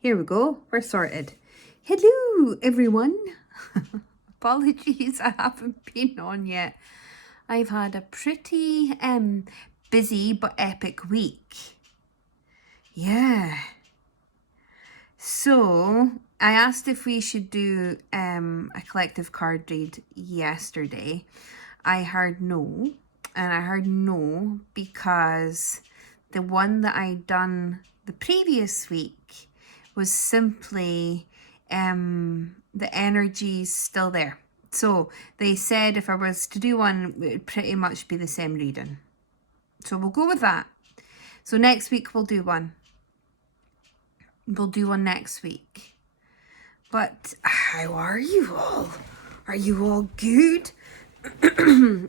Here we go. We're sorted. Hello, everyone. Apologies, I haven't been on yet. I've had a pretty busy but epic week. Yeah. So I asked if we should do a collective card read yesterday. I heard no, and I heard no because the one that I'd done the previous week was simply the energy's still there. So they said if I was to do one, it would pretty much be the same reading. So we'll go with that. So next week we'll do one. We'll do one next week. But how are you all? Are you all good?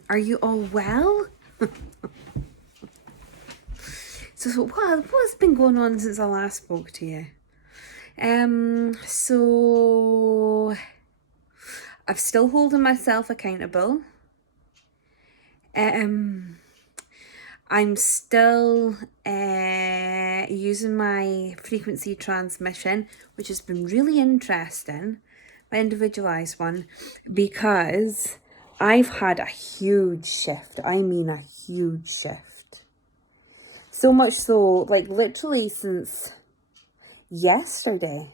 Are you all well? So what's been going on since I last spoke to you? So I'm still holding myself accountable. I'm still using my frequency transmission, which has been really interesting, my individualized one, because I've had a huge shift. I mean a huge shift. So much so, like literally since yesterday,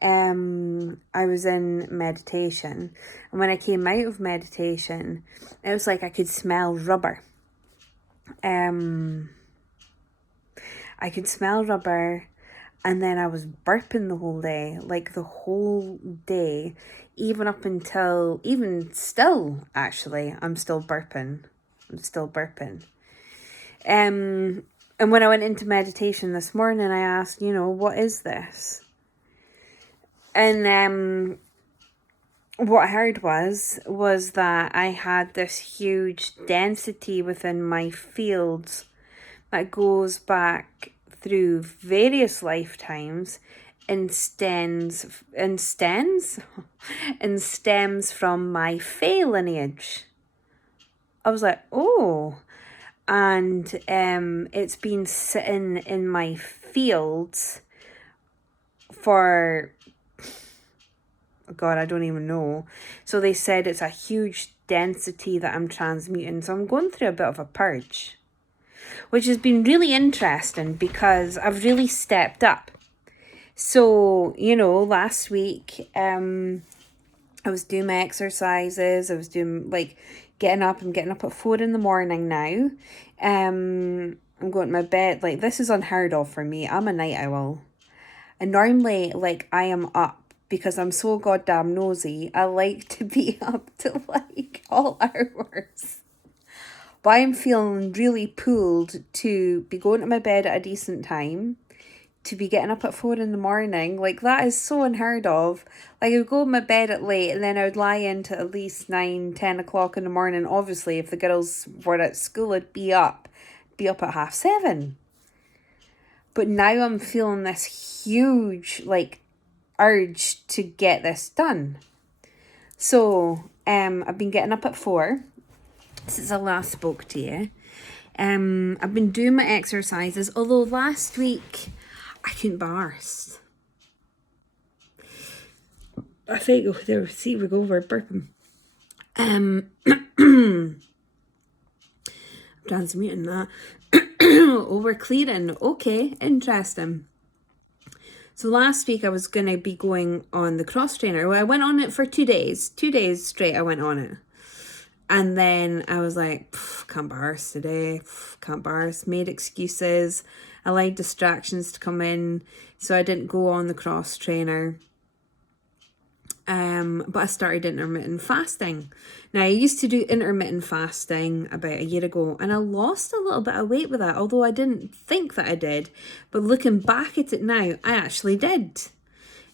I was in meditation, and when I came out of meditation, it was like I could smell rubber. I could smell rubber, and then I was burping the whole day, like the whole day, even still, actually, I'm still burping. And when I went into meditation this morning, I asked, what is this? And what I heard was that I had this huge density within my fields that goes back through various lifetimes and stems from my Fae lineage. I was like, oh, and it's been sitting in my fields for, God, I don't even know. So they said it's a huge density that I'm transmuting. So I'm going through a bit of a purge, which has been really interesting because I've really stepped up. So, last week, I was doing my exercises. I was doing getting up. I'm getting up at 4 a.m. now. I'm going to my bed. Like, this is unheard of for me. I'm a night owl. And normally, I am up because I'm so goddamn nosy. I like to be up to all hours. But I'm feeling really pulled to be going to my bed at a decent time, to be getting up at 4 a.m. That is so unheard of. I would go to my bed at late, and then I would lie into at least 9-10 o'clock in the morning. Obviously, if the girls were at school, I'd be up at 7:30. But now I'm feeling this huge urge to get this done. So I've been getting up at 4 since I last spoke to you. I've been doing my exercises, although last week I couldn't be arsed. I think there. See, we go over burping. Transmuting that. Over clearing. Okay, interesting. So last week I was going to be going on the cross trainer. Well, I went on it for 2 days. 2 days straight I went on it. And then I was like, can't be arsed today. Can't be arsed. Made excuses. I allowed distractions to come in. So I didn't go on the cross trainer. But I started intermittent fasting. Now, I used to do intermittent fasting about a year ago, and I lost a little bit of weight with that, although I didn't think that I did. But looking back at it now, I actually did.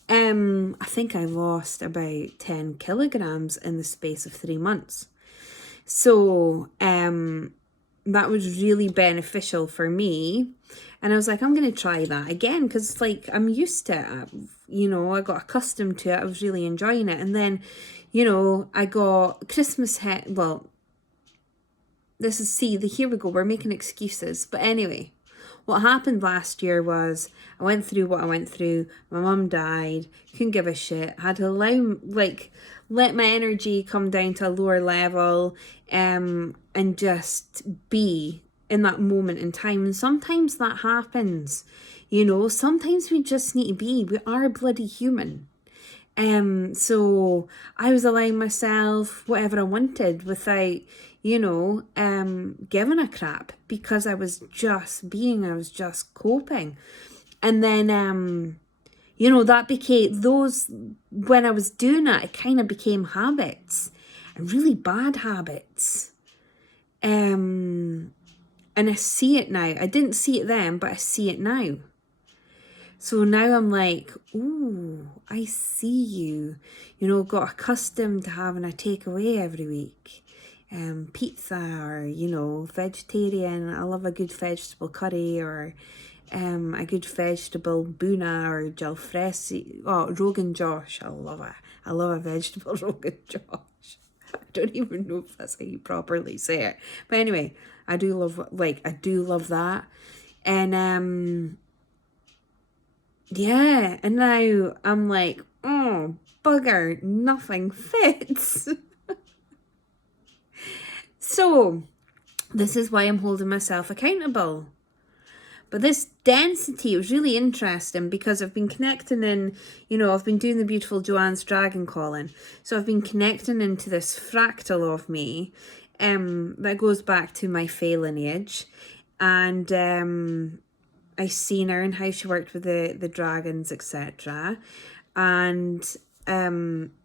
I think I lost about 10 kilograms in the space of 3 months. So that was really beneficial for me. And I was like, I'm going to try that again because I'm used to it. I got accustomed to it. I was really enjoying it. And then, I got Christmas here we go. We're making excuses. But anyway, what happened last year was I went through what I went through. My mum died. Couldn't give a shit. Had to let my energy come down to a lower level, and just be in that moment in time. And sometimes that happens, sometimes we just need to be. We are bloody human. So I was allowing myself whatever I wanted without, giving a crap, because I was just being, I was just coping. And then, that became when I was doing it kind of became habits, and really bad habits. And I see it now. I didn't see it then, but I see it now. So now I'm like, ooh, I see you. Got accustomed to having a takeaway every week. Pizza, or, vegetarian. I love a good vegetable curry, or a good vegetable buna or jalfrezi. Oh, Rogan Josh. I love it. I love a vegetable Rogan Josh. I don't even know if that's how you properly say it. But anyway, I do love that. And yeah, and now I'm like, oh, bugger, nothing fits. So, this is why I'm holding myself accountable. But this density was really interesting, because I've been connecting in, I've been doing the beautiful Joanne's Dragon Calling. So I've been connecting into this fractal of me that goes back to my Fae lineage. And I seen her and how she worked with the dragons, etc. And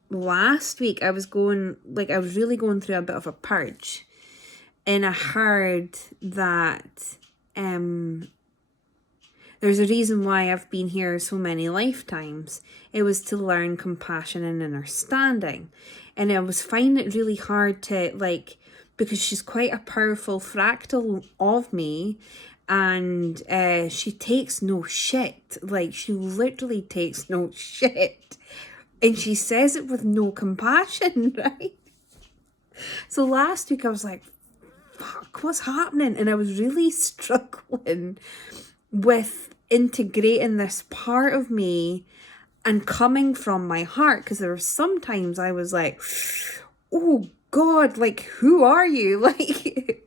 last week I was really going through a bit of a purge, and I heard that there's a reason why I've been here so many lifetimes. It was to learn compassion and understanding. And I was finding it really hard to, because she's quite a powerful fractal of me, and she takes no shit. She literally takes no shit. And she says it with no compassion, right? So last week I was like, fuck, what's happening? And I was really struggling with integrating this part of me and coming from my heart, because there were some times I was like, oh God, who are you?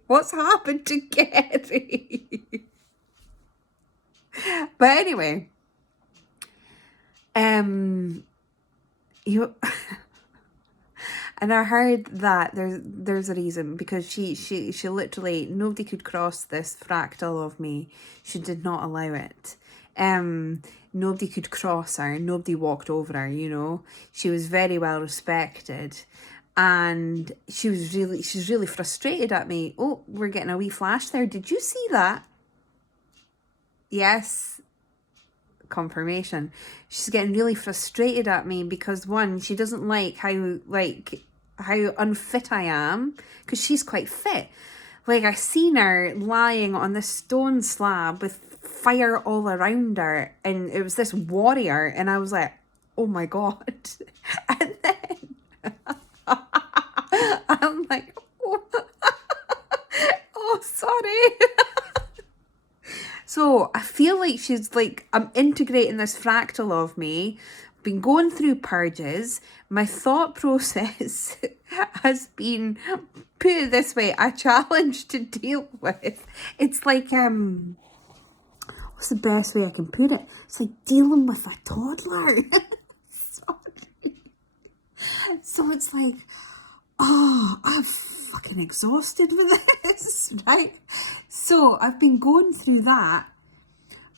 What's happened to Gary? But anyway, you and I heard that there's a reason, because she literally, nobody could cross this fractal of me. She did not allow it. Nobody could cross her. Nobody walked over her. She was very well respected, and she's really frustrated at me. Oh, we're getting a wee flash there. Did you see that? Yes. Confirmation. She's getting really frustrated at me because, one, she doesn't like how unfit I am, because she's quite fit. I seen her lying on this stone slab with fire all around her, and it was this warrior, and I was like, oh my God. And then I'm like, oh sorry. So I feel like she's I'm integrating this fractal of me, been going through purges. My thought process has been, put it this way, a challenge to deal with. It's what's the best way I can put it? It's like dealing with a toddler. Sorry. So it's like, oh, I'm fucking exhausted with this, right? So I've been going through that,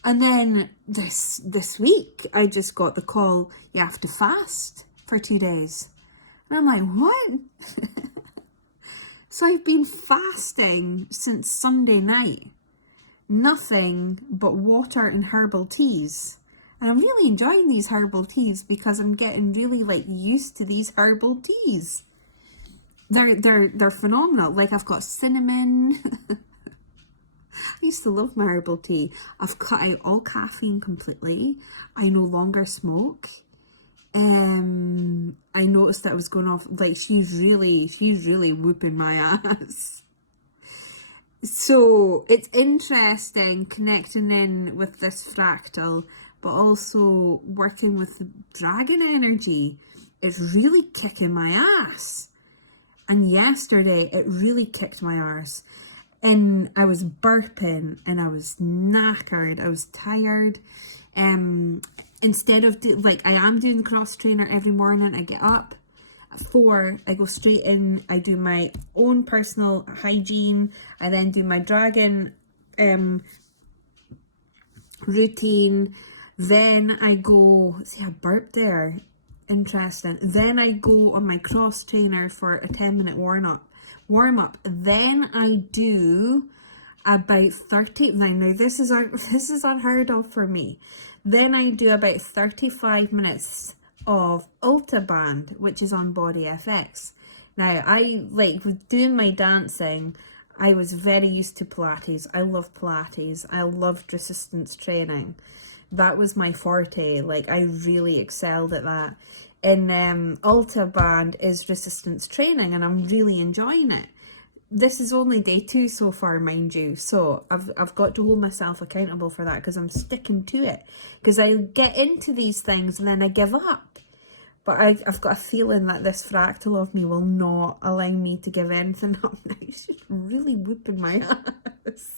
and then this week I just got the call, you have to fast for 2 days. And I'm like, what? So I've been fasting since Sunday night. Nothing but water and herbal teas. And I'm really enjoying these herbal teas, because I'm getting really used to these herbal teas. They're phenomenal. I've got cinnamon. I used to love my herbal tea. I've cut out all caffeine completely. I no longer smoke. I noticed that I was going off, she's really whooping my ass. So it's interesting connecting in with this fractal, but also working with the dragon energy. It's really kicking my ass. And yesterday it really kicked my arse. And I was burping and I was knackered. I was tired. Instead of I am doing the cross trainer every morning, I get up at 4, I go straight in, I do my own personal hygiene, I then do my dragon routine, then I go, see I burped there, interesting, then I go on my cross trainer for a 10-minute warm up, then I do about 30, now this is unheard of for me, then I do about 35 minutes of Ulta Band, which is on Body FX. Now I with doing my dancing, I was very used to Pilates. I love Pilates. I loved resistance training. That was my forte. Like I really excelled at that. And Ulta Band is resistance training and I'm really enjoying it. This is only day 2 so far, mind you, so I've got to hold myself accountable for that because I'm sticking to it, because I get into these things and then I give up. But I've got a feeling that this fractal of me will not allow me to give anything up now. It's just really whooping my ass.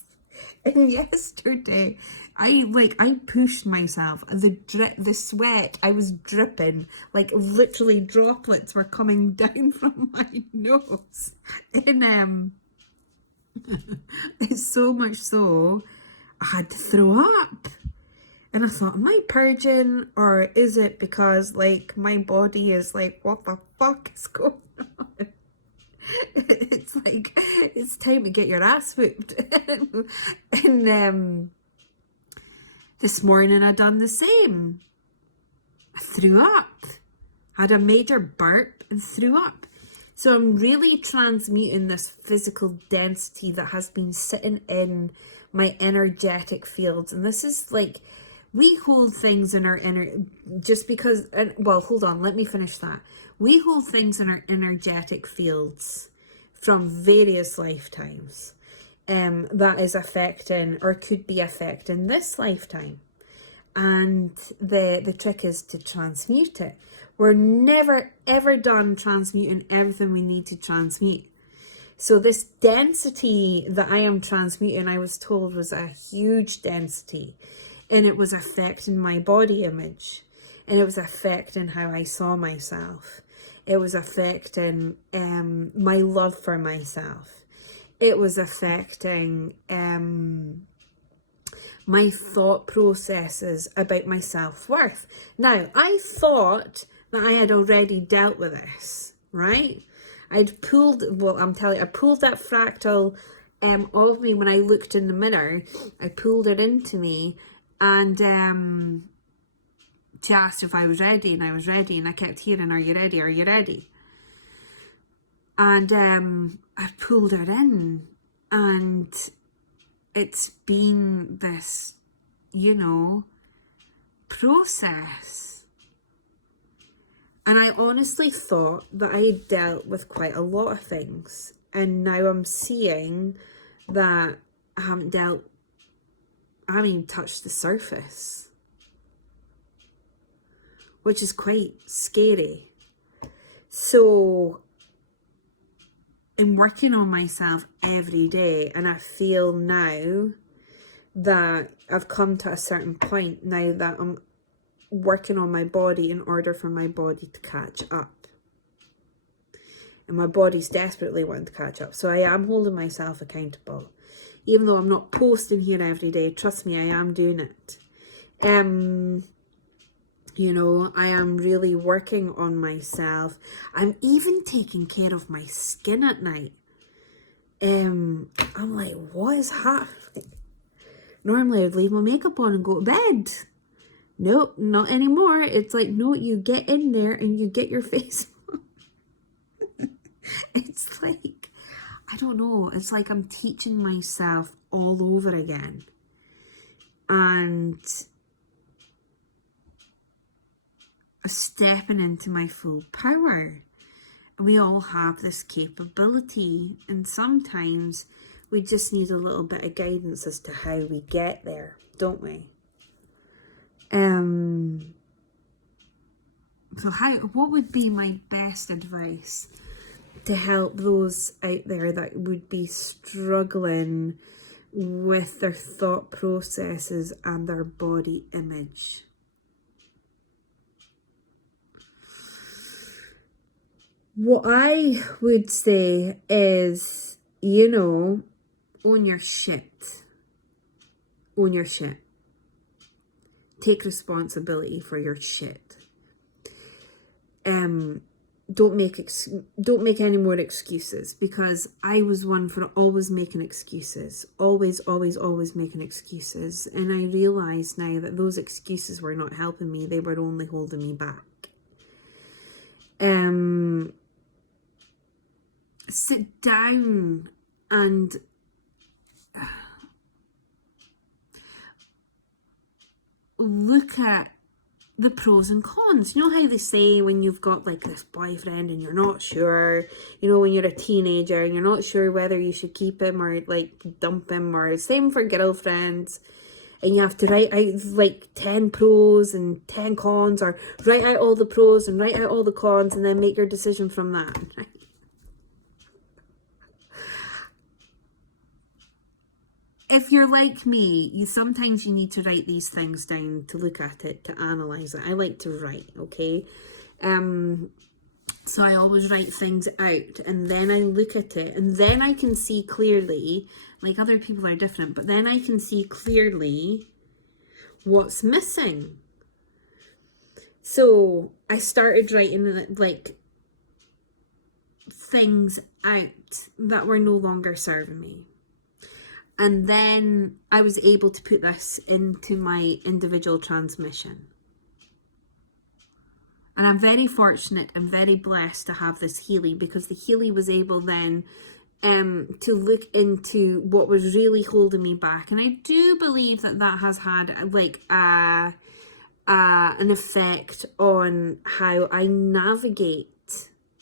And yesterday, I pushed myself. The sweat, I was dripping. Like literally droplets were coming down from my nose. And it's so much so, I had to throw up. And I thought, am I purging, or is it because like my body is like, what the fuck is going on? It's like, it's time to get your ass whooped. And this morning I done the same. I threw up, had a major burp and threw up. So I'm really transmuting this physical density that has been sitting in my energetic fields. And this is like, we hold things in our just because, well, hold on, let me finish that. We hold things in our energetic fields from various lifetimes that is affecting or could be affecting this lifetime. And the trick is to transmute it. We're never ever done transmuting everything we need to transmute. So this density that I am transmuting, I was told, was a huge density, and it was affecting my body image, and it was affecting how I saw myself. It was affecting my love for myself. It was affecting my thought processes about my self-worth. Now, I thought that I had already dealt with this, right? I pulled that fractal of me when I looked in the mirror. I pulled it into me, and she asked if I was ready, and I was ready, and I kept hearing, are you ready, are you ready? And I pulled her in, and it's been this, process. And I honestly thought that I had dealt with quite a lot of things. And now I'm seeing that I haven't even touched the surface, which is quite scary. So I'm working on myself every day, and I feel now that I've come to a certain point now that I'm working on my body in order for my body to catch up. And my body's desperately wanting to catch up. So I am holding myself accountable. Even though I'm not posting here every day, trust me, I am doing it. I am really working on myself. I'm even taking care of my skin at night. I'm like, what is happening? Normally I'd leave my makeup on and go to bed. Nope, not anymore. It's like, no, you get in there and you get your face on. It's like, I don't know. It's like I'm teaching myself all over again. And stepping into my full power. We all have this capability, and sometimes we just need a little bit of guidance as to how we get there, don't we? So what would be my best advice to help those out there that would be struggling with their thought processes and their body image? What I would say is, own your shit. Own your shit. Take responsibility for your shit. Don't make any more excuses, because I was one for always making excuses. Always making excuses. And I realize now that those excuses were not helping me. They were only holding me back. Sit down and look at the pros and cons. You know how they say when you've got like this boyfriend and you're not sure, when you're a teenager and you're not sure whether you should keep him or like dump him, or same for girlfriends, and you have to write out like 10 pros and 10 cons, or write out all the pros and write out all the cons and then make your decision from that, right? If you're like me, sometimes you need to write these things down to look at it, to analyze it. I like to write, okay? So I always write things out, and then I look at it, and then I can see clearly, like other people are different, but then I can see clearly what's missing. So I started writing like things out that were no longer serving me. And then I was able to put this into my individual transmission. And I'm very fortunate and very blessed to have this Healy, because the Healy was able then to look into what was really holding me back. And I do believe that has had like an effect on how I navigate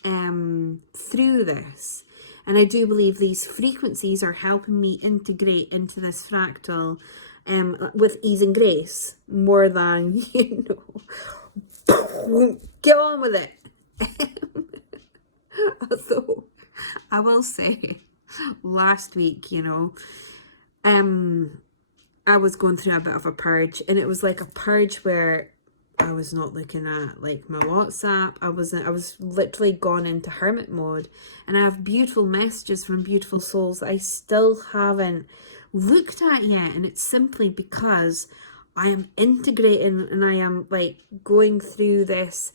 through this. And I do believe these frequencies are helping me integrate into this fractal with ease and grace, more than, get on with it. Although, I will say, last week, I was going through a bit of a purge, and it was like a purge where I was not looking at like my WhatsApp. I was literally gone into hermit mode, and I have beautiful messages from beautiful souls that I still haven't looked at yet, and it's simply because I am integrating and I am like going through this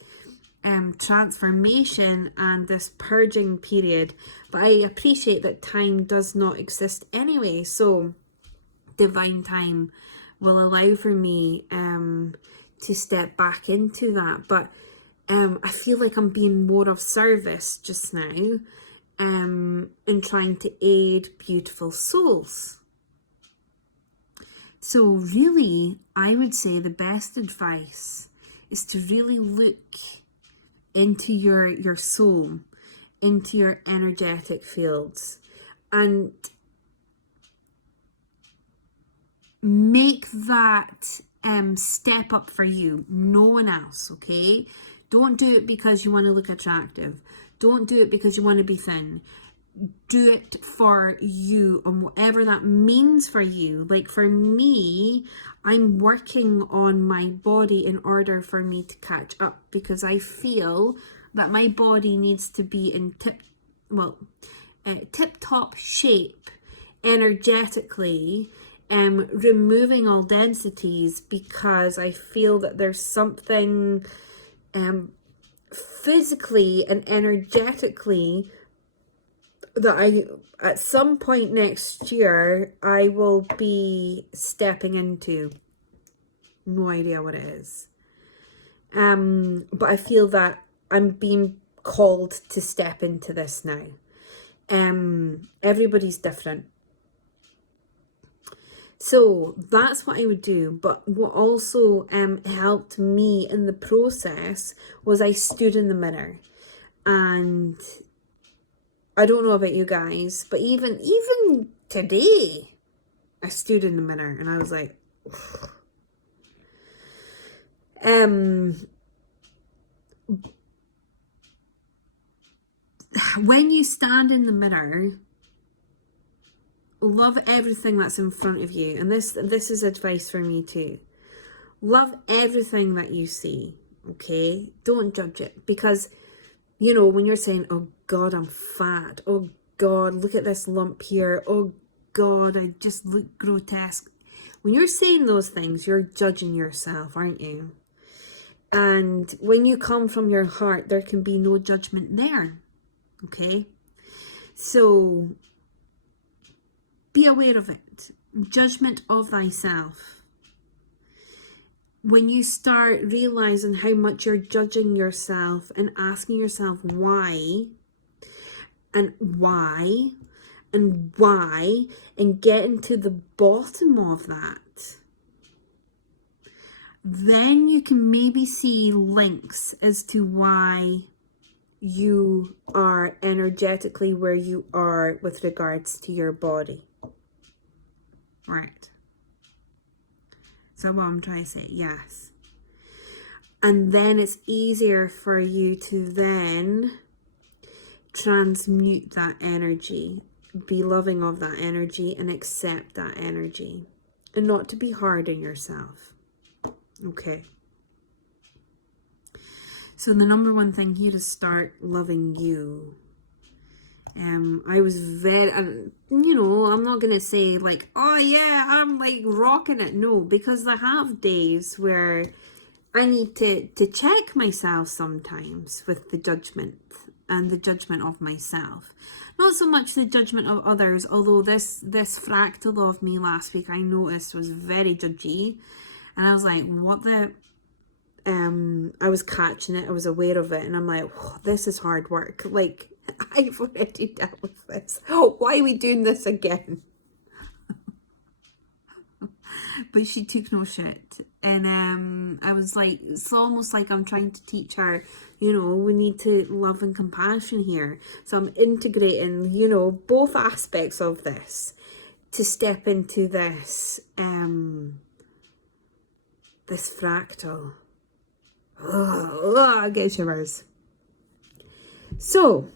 transformation and this purging period. But I appreciate that time does not exist anyway, so divine time will allow for me to step back into that. But I feel like I'm being more of service just now in trying to aid beautiful souls. So really, I would say the best advice is to really look into your soul, into your energetic fields, and make that step up for you, no one else, okay? Don't do it because you want to look attractive. Don't do it because you want to be thin. Do it for you and whatever that means for you. Like for me, I'm working on my body in order for me to catch up, because I feel that my body needs to be in tip-top shape energetically, removing all densities, because I feel that there's something physically and energetically that at some point next year I will be stepping into. No idea what it is, but I feel that I'm being called to step into this now. Everybody's different. So that's what I would do. But what also helped me in the process was I stood in the mirror, and I don't know about you guys, but even today I stood in the mirror and I was like, when you stand in the mirror, love everything that's in front of you. And this is advice for me too. Love everything that you see, okay? Don't judge it. Because, you know, when you're saying, oh God, I'm fat. Oh God, look at this lump here. Oh God, I just look grotesque. When you're saying those things, you're judging yourself, aren't you? And when you come from your heart, there can be no judgment there, okay? So be aware of it. Judgment of thyself. When you start realizing how much you're judging yourself and asking yourself why, and why, and why, and getting to the bottom of that, then you can maybe see links as to why you are energetically where you are with regards to your body. Right. So what I'm trying to say, yes. And then it's easier for you to then transmute that energy, be loving of that energy and accept that energy, and not to be hard on yourself. Okay. So the number one thing here is start loving you. I was very, you know, I'm not going to say like, oh yeah, I'm like rocking it. No, because I have days where I need to check myself sometimes with the judgment and the judgment of myself. Not so much the judgment of others, although this fractal of me last week I noticed was very judgy. And I was like, what the... I was catching it, I was aware of it, and I'm like, oh, this is hard work. Like, I've already dealt with this. Oh, why are we doing this again? But she took no shit. And I was like, it's almost like I'm trying to teach her, you know, we need to love and compassion here. So I'm integrating, you know, both aspects of this to step into this, this fractal. I get shivers. So,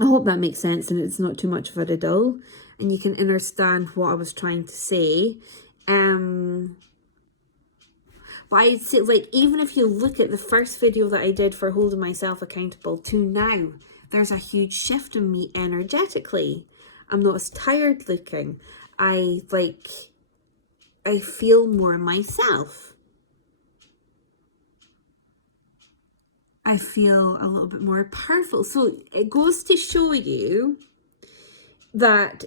I hope that makes sense and it's not too much of a riddle and you can understand what I was trying to say. But I'd say, like, even if you look at the first video that I did for holding myself accountable to now, there's a huge shift in me energetically. I'm not as tired looking. I feel more myself. I feel a little bit more powerful. So it goes to show you that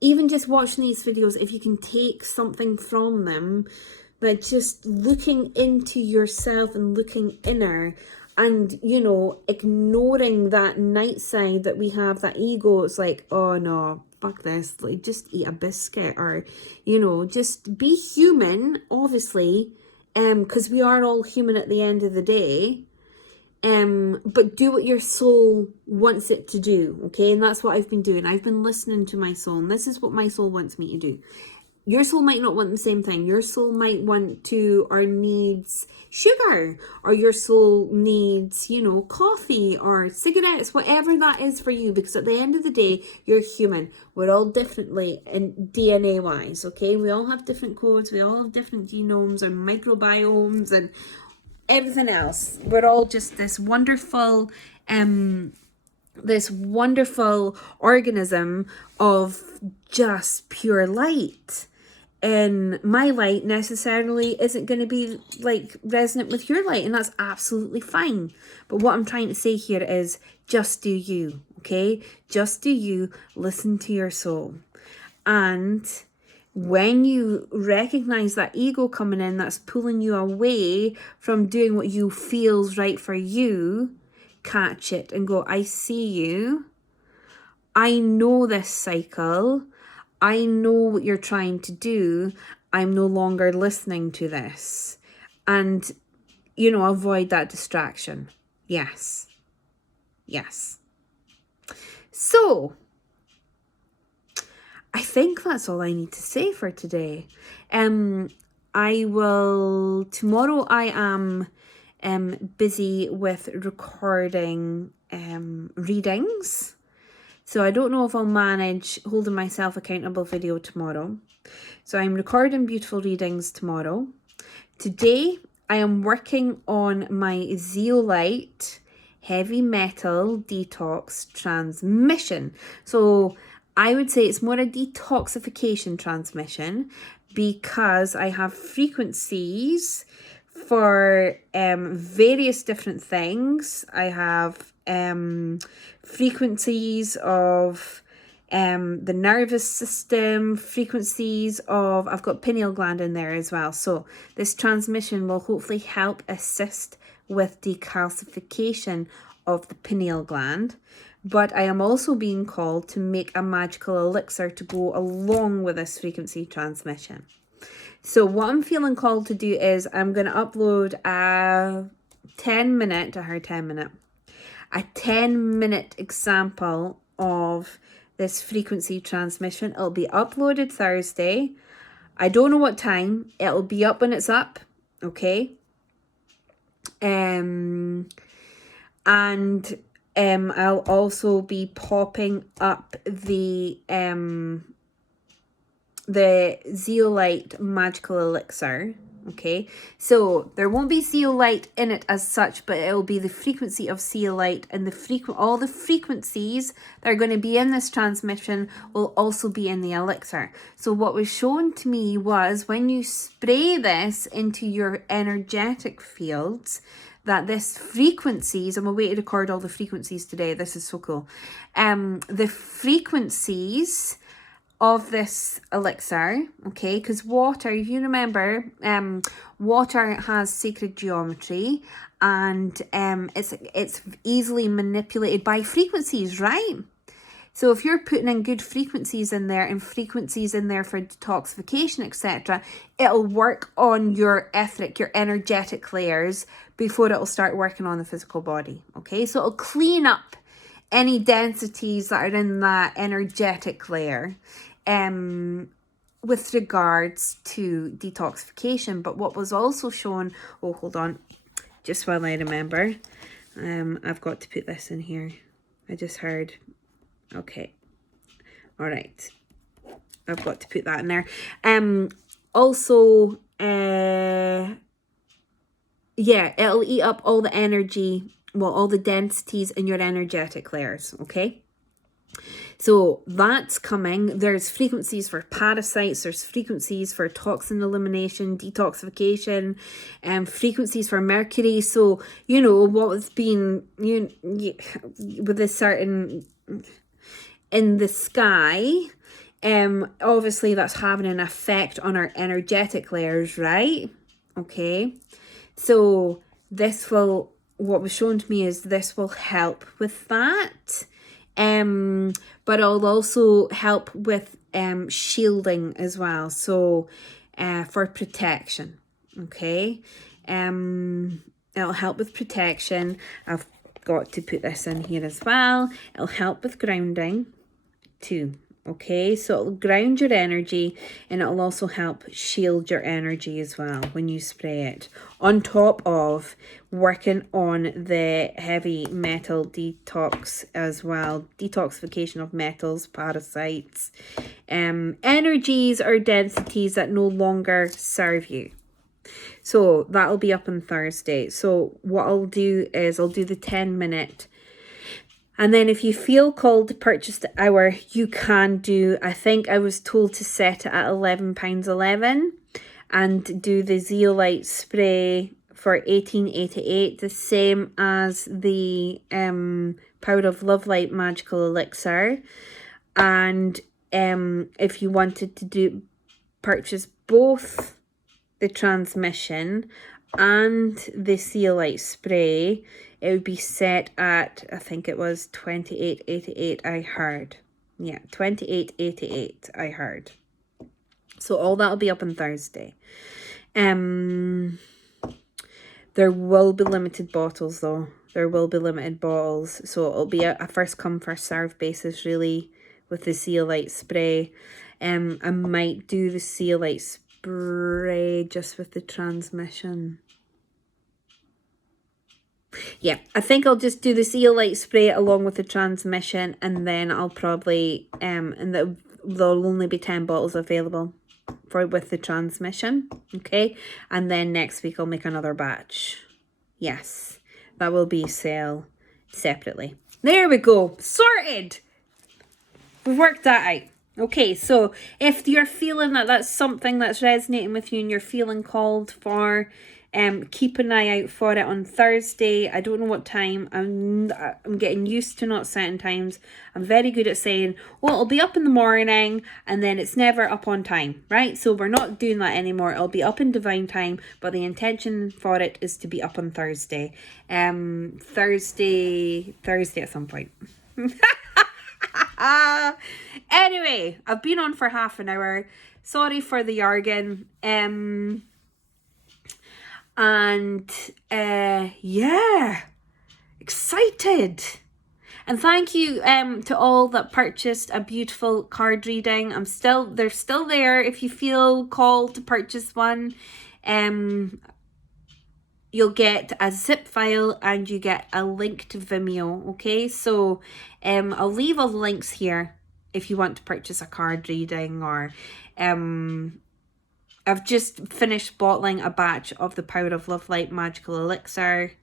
even just watching these videos, if you can take something from them, that just looking into yourself and looking inner and, you know, ignoring that night side that we have, that ego, it's like, oh no, fuck this, like just eat a biscuit, or, you know, just be human, obviously, because we are all human at the end of the day. But do what your soul wants it to do, okay? And that's what I've been doing. I've been listening to my soul, and this is what my soul wants me to do. Your soul might not want the same thing. Your soul might want to, or needs sugar, or your soul needs, you know, coffee or cigarettes, whatever that is for you, because at the end of the day, you're human. We're all differently in DNA wise, okay? We all have different codes, we all have different genomes and microbiomes and everything else. We're all just this wonderful organism of just pure light. And my light necessarily isn't going to be like resonant with your light, and that's absolutely fine. But what I'm trying to say here is just do you, okay? Just do you. Listen to your soul. And when you recognize that ego coming in that's pulling you away from doing what you feels right for you, catch it and go, I see you. I know this cycle. I know what you're trying to do. I'm no longer listening to this. And, you know, avoid that distraction. Yes. Yes. So, I think that's all I need to say for today. Tomorrow I am busy with recording readings. So I don't know if I'll manage holding myself accountable video tomorrow. So I'm recording beautiful readings tomorrow. Today I am working on my zeolite heavy metal detox transmission. So I would say it's more a detoxification transmission because I have frequencies for various different things. I have frequencies of the nervous system, frequencies of, I've got pineal gland in there as well. So this transmission will hopefully help assist with decalcification of the pineal gland. But I am also being called to make a magical elixir to go along with this frequency transmission. So what I'm feeling called to do is I'm going to upload a 10-minute example of this frequency transmission. It'll be uploaded Thursday. I don't know what time. It'll be up when it's up. Okay. And I'll also be popping up the zeolite magical elixir. Okay, so there won't be zeolite in it as such, but it will be the frequency of zeolite, and all the frequencies that are going to be in this transmission will also be in the elixir. So what was shown to me was when you spray this into your energetic fields, that this frequencies, I'm away to record all the frequencies today. This is so cool. The frequencies of this elixir, okay, because water, if you remember, water has sacred geometry, and it's easily manipulated by frequencies, right? So if you're putting in good frequencies in there and frequencies in there for detoxification, etc., it'll work on your etheric, your energetic layers before it'll start working on the physical body, okay? So it'll clean up any densities that are in that energetic layer with regards to detoxification. But what was also shown, oh, hold on, just while I remember, I've got to put this in here. I just heard, okay, all right, I've got to put that in there. Also, yeah, it'll eat up all the energy, well, all the densities in your energetic layers, okay? So that's coming. There's frequencies for parasites, there's frequencies for toxin elimination, detoxification, frequencies for mercury. So, you know, what was being, with a certain, in the sky, obviously that's having an effect on our energetic layers, right? Okay. So this will, what was shown to me is this will help with that. But it'll also help with shielding as well. So for protection. Okay. It'll help with protection. I've got to put this in here as well. It'll help with grounding too. Okay, so it'll ground your energy, and it'll also help shield your energy as well when you spray it, on top of working on the heavy metal detox as well, detoxification of metals, parasites, energies or densities that no longer serve you. So that'll be up on Thursday. So what I'll do is I'll do the 10-minute. And then if you feel called to purchase the hour, you can do, I think I was told to set it at £11.11 and do the zeolite spray for $18.88, the same as the Power of Love Light Magical Elixir. And if you wanted to purchase both the transmission and the zeolite spray, it would be set at, I think it was $28.88 I heard. Yeah, $28.88 I heard. So all that'll be up on Thursday. There will be limited bottles though. There will be limited bottles. So it'll be a first come, first serve basis really with the Zeolite spray. I might do the Zeolite spray just with the transmission. Yeah, I think I'll just do the Zeolite spray along with the transmission, and then I'll probably and there'll only be 10 bottles available with the transmission. Okay, and then next week I'll make another batch. Yes, that will be sale separately. There we go, sorted. We've worked that out. Okay, so if you're feeling that that's something that's resonating with you and you're feeling called for, keep an eye out for it on Thursday. I don't know what time. I'm getting used to not setting times. I'm very good at saying, well, it'll be up in the morning, and then it's never up on time, right? So we're not doing that anymore. It'll be up in divine time, but the intention for it is to be up on Thursday. Thursday at some point. Anyway, I've been on for half an hour. Sorry for the jargon. Yeah, excited. And thank you to all that purchased a beautiful card reading. They're still there if you feel called to purchase one. You'll get a zip file and you get a link to Vimeo, okay? So I'll leave all the links here if you want to purchase a card reading, or I've just finished bottling a batch of the Power of Love Light Magical Elixir.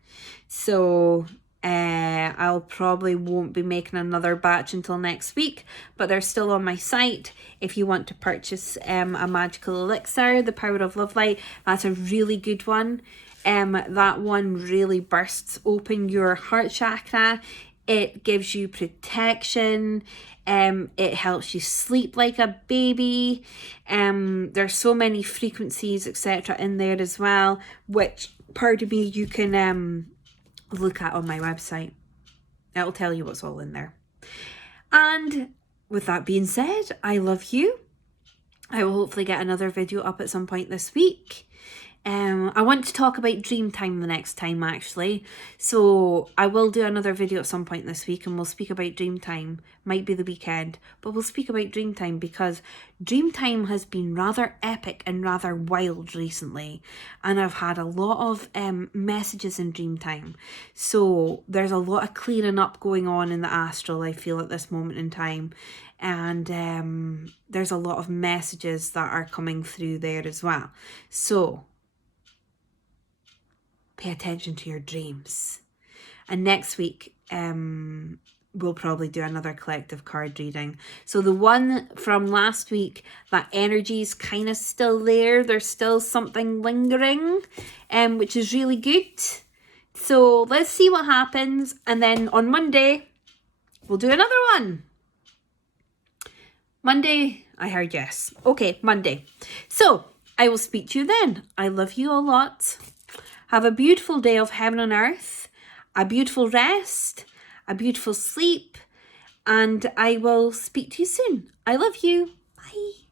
So I'll probably won't be making another batch until next week, but they're still on my site if you want to purchase a magical elixir, the Power of Love Light. That's a really good one. That one really bursts open your heart chakra. It gives you protection. It helps you sleep like a baby. There's so many frequencies, etc. in there as well, which, pardon me, you can look at on my website. It'll tell you what's all in there. And with that being said, I love you. I will hopefully get another video up at some point this week. I want to talk about Dreamtime the next time, actually. So I will do another video at some point this week, and we'll speak about Dreamtime. Might be the weekend, but we'll speak about Dreamtime because Dreamtime has been rather epic and rather wild recently. And I've had a lot of messages in Dreamtime. So there's a lot of clearing up going on in the astral, I feel, at this moment in time. And there's a lot of messages that are coming through there as well. So pay attention to your dreams. And next week, we'll probably do another collective card reading. So the one from last week, that energy's kind of still there. There's still something lingering, which is really good. So let's see what happens. And then on Monday, we'll do another one. Monday, I heard yes. Okay, Monday. So I will speak to you then. I love you a lot. Have a beautiful day of heaven and earth, a beautiful rest, a beautiful sleep, and I will speak to you soon. I love you. Bye.